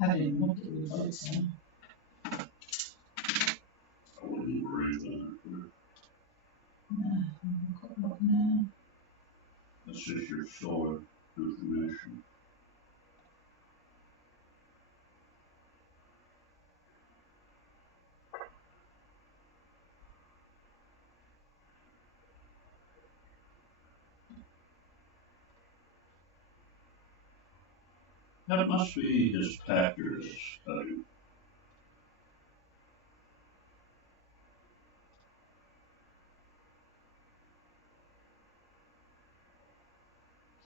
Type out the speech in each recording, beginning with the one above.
Haven't even looked at the votes now. I wouldn't worry about it. No, I've got a look now. That's just your solar information. That must be his factors study.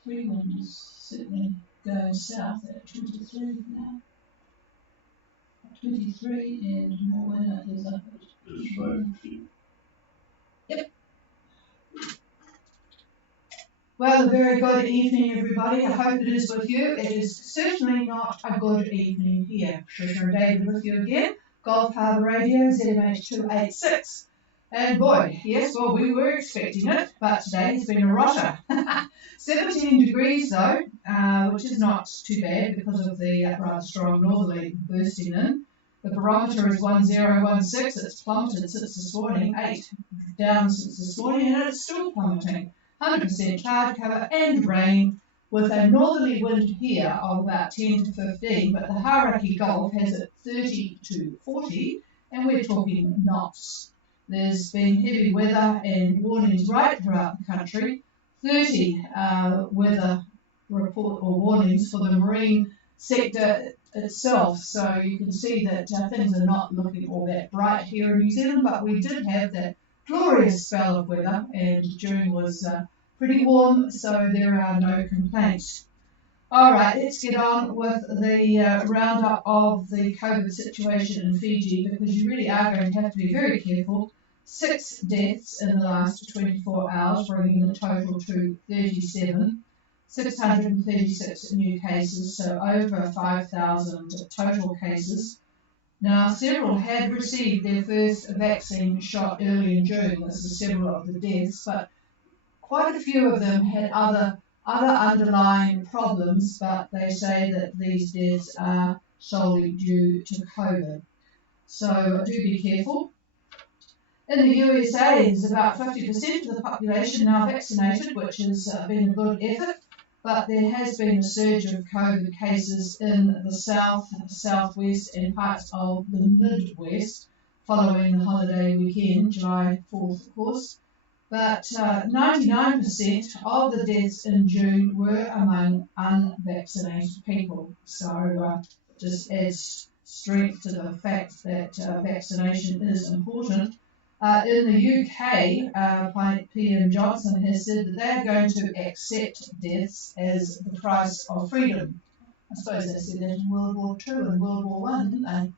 Free wind is certainly going south at 23 now. 23 and more wind is up at It's 5. Yep. Well, a very good evening, everybody. I hope it is with you. It is certainly not a good evening here. Treasurer David with you again. Gulf Harbour Radio, ZMH286. And boy, yes, well, we were expecting it, but today has been a rotter. 17 degrees though, which is not too bad because of the rather strong northerly bursting in. The barometer is 1016. It's plummeted since this morning, 8 down since this morning, and it's still plummeting. 100% cloud cover and rain with a northerly wind here of about 10 to 15, but the Hauraki Gulf has it 30 to 40, and we're talking knots. There's been heavy weather and warnings right throughout the country. 30 weather report or warnings for the marine sector itself. So you can see that things are not looking all that bright here in New Zealand, but we did have that glorious spell of weather, and June was pretty warm, so there are no complaints. All right, let's get on with the roundup of the COVID situation in Fiji, because you really are going to have to be very careful. 6 deaths in the last 24 hours, bringing the total to 37. 636 new cases, so over 5,000 total cases. Now, several had received their first vaccine shot early in June. This is several of the deaths, but quite a few of them had other underlying problems, but they say that these deaths are solely due to COVID. So do be careful. In the USA, there's about 50% of the population now vaccinated, which has been a good effort, but there has been a surge of COVID cases in the south, southwest, and parts of the Midwest following the holiday weekend, July 4th, of course. But 99% of the deaths in June were among unvaccinated people. So just adds strength to the fact that vaccination is important. In the UK, PM Johnson has said that they're going to accept deaths as the price of freedom. I suppose they said that in World War II and World War I, didn't they?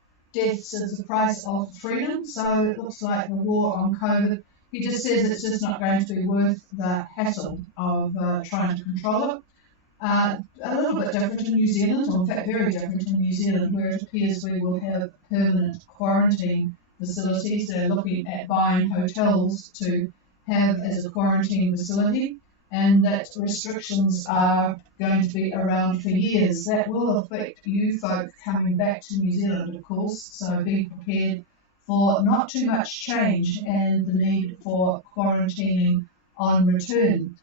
Deaths as the price of freedom. So it looks like the war on COVID, he just says it's just not going to be worth the hassle of trying to control it. A little bit different in New Zealand, or in fact very different in New Zealand, where it appears we will have permanent quarantine facilities. They're looking at buying hotels to have as a quarantine facility, and that restrictions are going to be around for years. That will affect you folk coming back to New Zealand, of course, so be prepared for not too much change and the need for quarantining on return.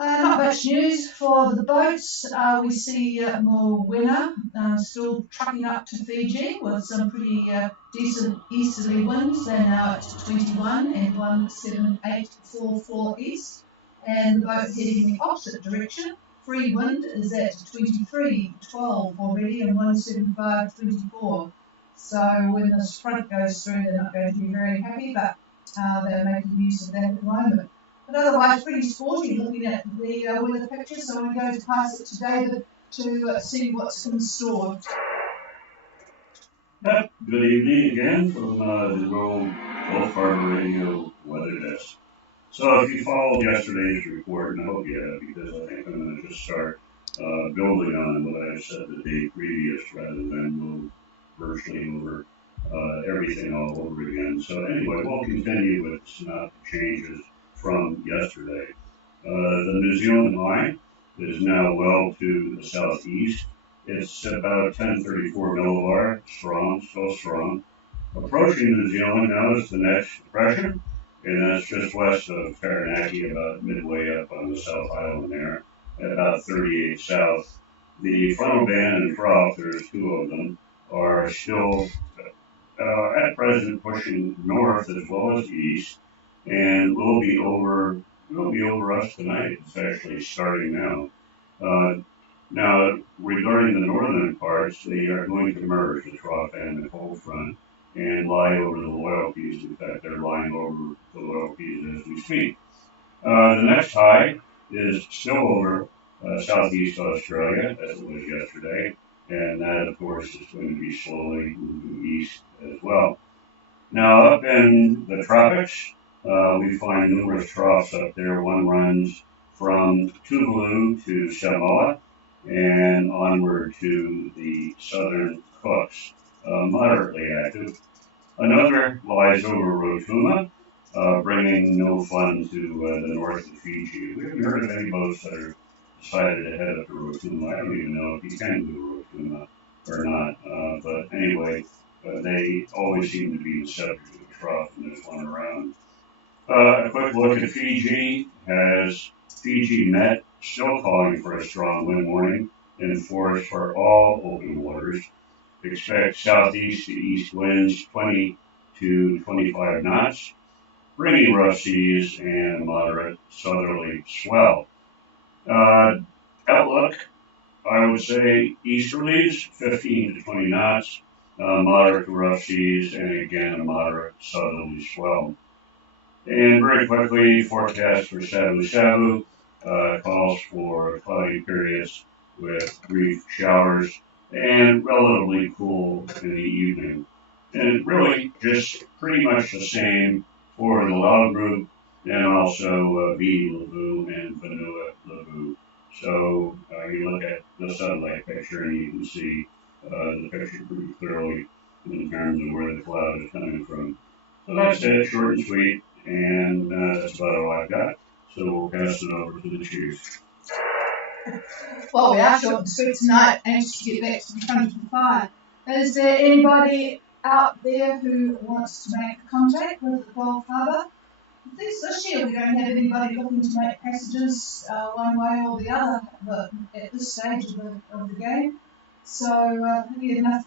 Not much news for the boats. We see more winter still trucking up to Fiji with some pretty decent easterly winds. They're now at 21 and 17844 east, and the boat heading in the opposite direction. Free wind is at 2312 already and 17524. So when this front goes through, they're not going to be very happy, but they're making use of that at the moment. But otherwise, pretty sporty looking at the weather picture, so I'm going to pass it to David to see what's in store. Yep. Good evening again from the Gulf Harbour Radio weather desk. So if you followed yesterday's report, and I hope you have, because I think I'm going to just start building on what I said the day previous rather than move virtually over everything all over again. So anyway, we'll continue with some changes from yesterday. The New Zealand line is now well to the southeast. It's about 1034 millibar, strong, still strong. Approaching New Zealand now is the next depression, and that's just west of Taranaki, about midway up on the South Island there, at about 38 south. The frontal band and trough, there's two of them, are still at present pushing north as well as east, and will be over us tonight. It's actually starting now. Uh, Now, regarding the northern parts, they are going to merge the trough and the cold front and lie over the loyalties. In fact, they're lying over the loyalties as we speak. The next high is still over southeast Australia, as it was yesterday, and that, of course, is going to be slowly moving east as well. Now, up in the tropics, we find numerous troughs up there. One runs from Tuvalu to Samoa and onward to the southern Cooks, moderately active. Another lies over Rotuma, bringing no fun to the north of Fiji. We haven't heard of any boats that are decided to head up to Rotuma. I don't even know if you can go to Rotuma or not. But anyway, they always seem to be the subject of the trough in this one around. A quick look at Fiji has Fiji Met still calling for a strong wind warning in force for all open waters. Expect southeast to east winds 20 to 25 knots, bringing rough seas and moderate southerly swell. Outlook, I would say easterlies 15 to 20 knots, moderate to rough seas, and again a moderate southerly swell. And very quickly, forecast for Sabu Sabu calls for cloudy periods with brief showers and relatively cool in the evening. And really just pretty much the same for the Lao group and also Viti Levu and Vanua Levu. So you look at the satellite picture and you can see the picture pretty clearly in terms of where the cloud is coming from. So that's it, short and sweet, and that's about all I've got. So we'll pass it over to the chief. Well, we are short and sweet tonight, anxious to get back to the front of the fire. Is there anybody out there who wants to make contact with the Gulf Harbour? This year we don't have anybody looking to make passages one way or the other but at this stage of the game. So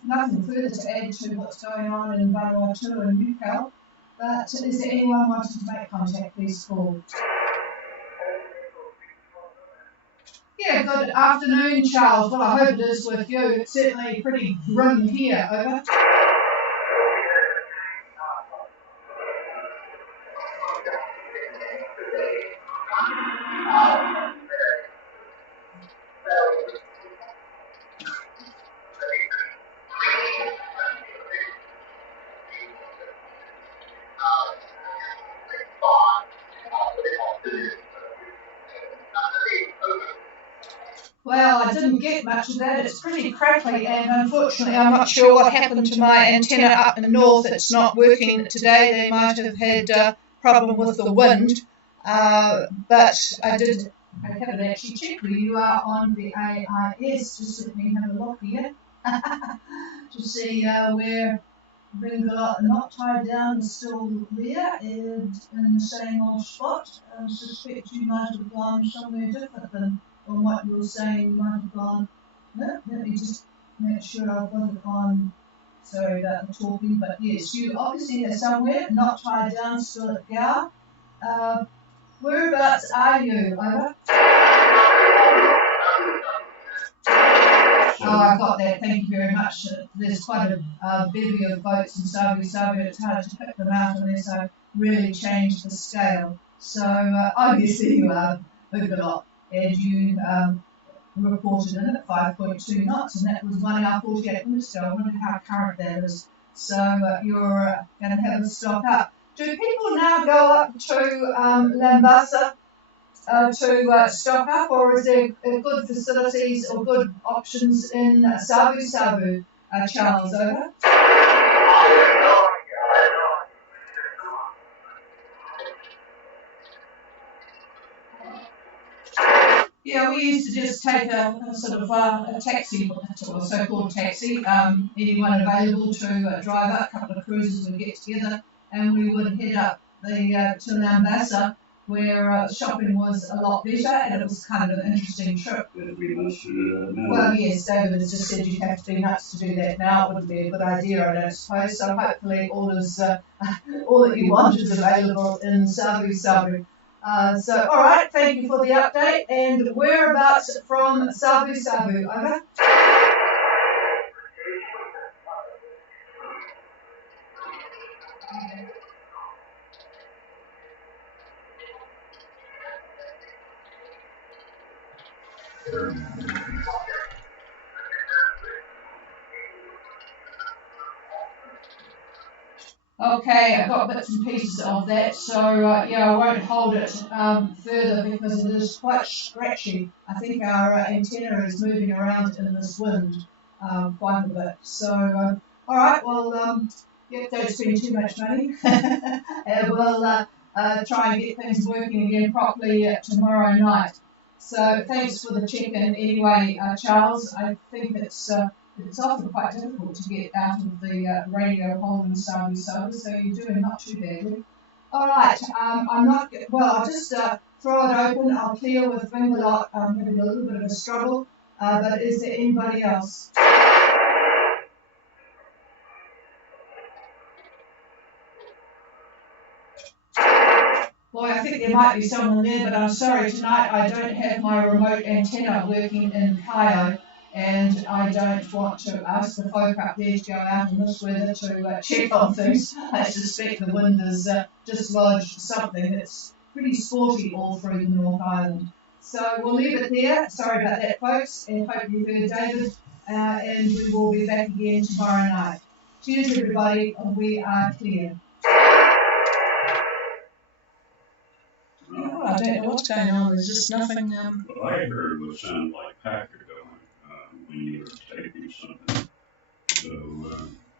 nothing further to add to what's going on in Vanuatu and Newcastle. But is there anyone wanting to make contact, please call. Yeah, good afternoon, Charles. Well, I hope it is with you. It's certainly pretty grim here, over. Well, I didn't get much of that. It's pretty crackly, and unfortunately, I'm not sure what happened to my antenna up in the north. It's not working today. They might have had a problem with the wind, but I haven't actually checked where you are on the AIS. Just let me have a look here to see where Ringalot Not Tied Down is still there and in the same old spot. I suspect you might have gone somewhere different than on what you were saying. You might have gone. No, let me just make sure I've got it on. Sorry about the talking, but yes, you obviously are somewhere not tied down, still at Gower. Whereabouts are you? Over. Oh, I got that. Thank you very much. There's quite a bevy of boats in Sabu Sabu. It's hard to pick them out unless I really change the scale. So obviously you are Ugolot, and you reported in at 5.2 knots, and that was 1 hour 48 minutes ago. I wonder how current that is. So you're going to have a stop up. Do people now go up to Lambasa to stock up, or is there good facilities or good options in Sabu Sabu, Charles? Over. Yeah, we used to just take a sort of a taxi, or a so-called taxi, anyone available to drive up. A couple of cruisers would get together and we would head up to Mombasa, where shopping was a lot better and it was kind of an interesting trip. It'd be nice to do that now. Well, yes, David has just said you'd have to be nuts to do that now. It wouldn't be a good idea, I don't suppose. So hopefully all that you want is available in Sabu Sabu. So, all right, thank you for the update. And whereabouts from Sabu Sabu? Over. Okay, I've got bits and pieces of that, so yeah, I won't hold it further because it is quite scratchy. I think our antenna is moving around in this wind quite a bit. So, all right, well, yeah, don't spend too much money. We'll try and get things working again properly tomorrow night. So, thanks for the check-in anyway, Charles. I think it's often quite difficult to get out of the radio hole in Sabu Sabu, so you're doing not too badly. All right, I'm not, well, I'll just throw it open. I'll clear with Vingalot. I'm having a little bit of a struggle, but is there anybody else? Boy, I think there might be someone there, but I'm sorry, tonight I don't have my remote antenna working in Kaio. And I don't want to ask the folk up there to go out in this weather to check on things. I suspect the wind has dislodged something that's pretty sporty all through the North Island. So we'll leave it there. Sorry about that, folks, and hope you heard David. And we will be back again tomorrow night. Cheers, everybody. We are clear. Oh, I don't know what's going on. There's just nothing. What I heard was sound like Packer.